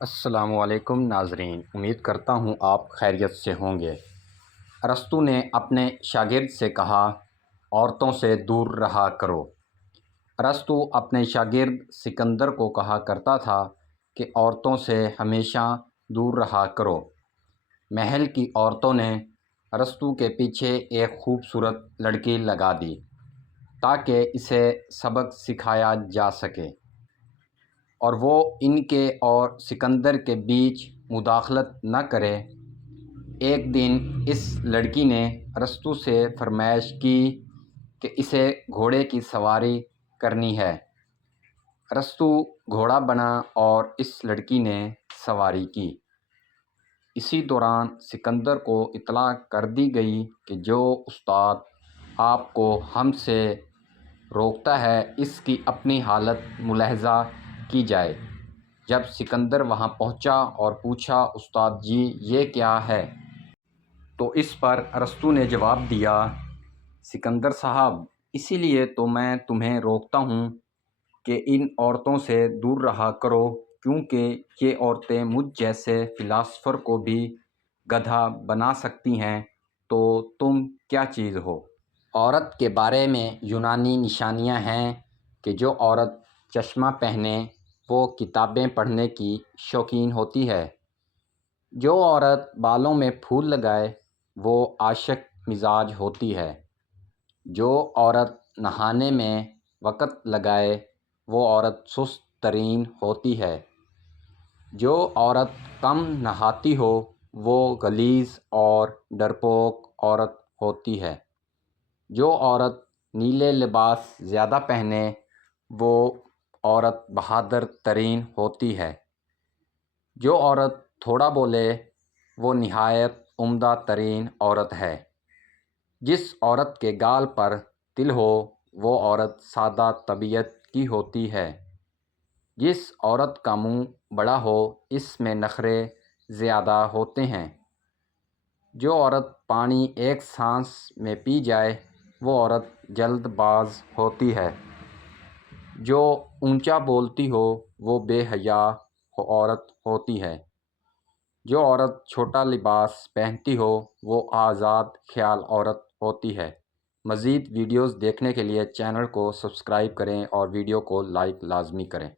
السلام علیکم ناظرین، امید کرتا ہوں آپ خیریت سے ہوں گے۔ ارسطو نے اپنے شاگرد سے کہا، عورتوں سے دور رہا کرو۔ ارسطو اپنے شاگرد سکندر کو کہا کرتا تھا کہ عورتوں سے ہمیشہ دور رہا کرو۔ محل کی عورتوں نے ارسطو کے پیچھے ایک خوبصورت لڑکی لگا دی تاکہ اسے سبق سکھایا جا سکے، اور وہ ان کے اور سکندر کے بیچ مداخلت نہ کرے۔ ایک دن اس لڑکی نے ارسطو سے فرمائش کی کہ اسے گھوڑے کی سواری کرنی ہے۔ ارسطو گھوڑا بنا اور اس لڑکی نے سواری کی۔ اسی دوران سکندر کو اطلاع کر دی گئی کہ جو استاد آپ کو ہم سے روکتا ہے اس کی اپنی حالت ملاحظہ کی جائے۔ جب سکندر وہاں پہنچا اور پوچھا، استاد جی یہ کیا ہے؟ تو اس پر ارسطو نے جواب دیا، سکندر صاحب، اسی لیے تو میں تمہیں روکتا ہوں کہ ان عورتوں سے دور رہا کرو، کیونکہ یہ عورتیں مجھ جیسے فلاسفر کو بھی گدھا بنا سکتی ہیں، تو تم کیا چیز ہو؟ عورت کے بارے میں یونانی نشانیاں ہیں کہ جو عورت چشمہ پہنے وہ کتابیں پڑھنے کی شوقین ہوتی ہے، جو عورت بالوں میں پھول لگائے وہ عاشق مزاج ہوتی ہے، جو عورت نہانے میں وقت لگائے وہ عورت سست ترین ہوتی ہے، جو عورت کم نہاتی ہو وہ غلیظ اور ڈرپوک عورت ہوتی ہے، جو عورت نیلے لباس زیادہ پہنے وہ عورت بہادر ترین ہوتی ہے، جو عورت تھوڑا بولے وہ نہایت عمدہ ترین عورت ہے، جس عورت کے گال پر تل ہو وہ عورت سادہ طبیعت کی ہوتی ہے، جس عورت کا منہ بڑا ہو اس میں نخرے زیادہ ہوتے ہیں، جو عورت پانی ایک سانس میں پی جائے وہ عورت جلد باز ہوتی ہے، جو اونچا بولتی ہو وہ بے حیا عورت ہوتی ہے، جو عورت چھوٹا لباس پہنتی ہو وہ آزاد خیال عورت ہوتی ہے۔ مزید ویڈیوز دیکھنے کے لیے چینل کو سبسکرائب کریں اور ویڈیو کو لائک لازمی کریں۔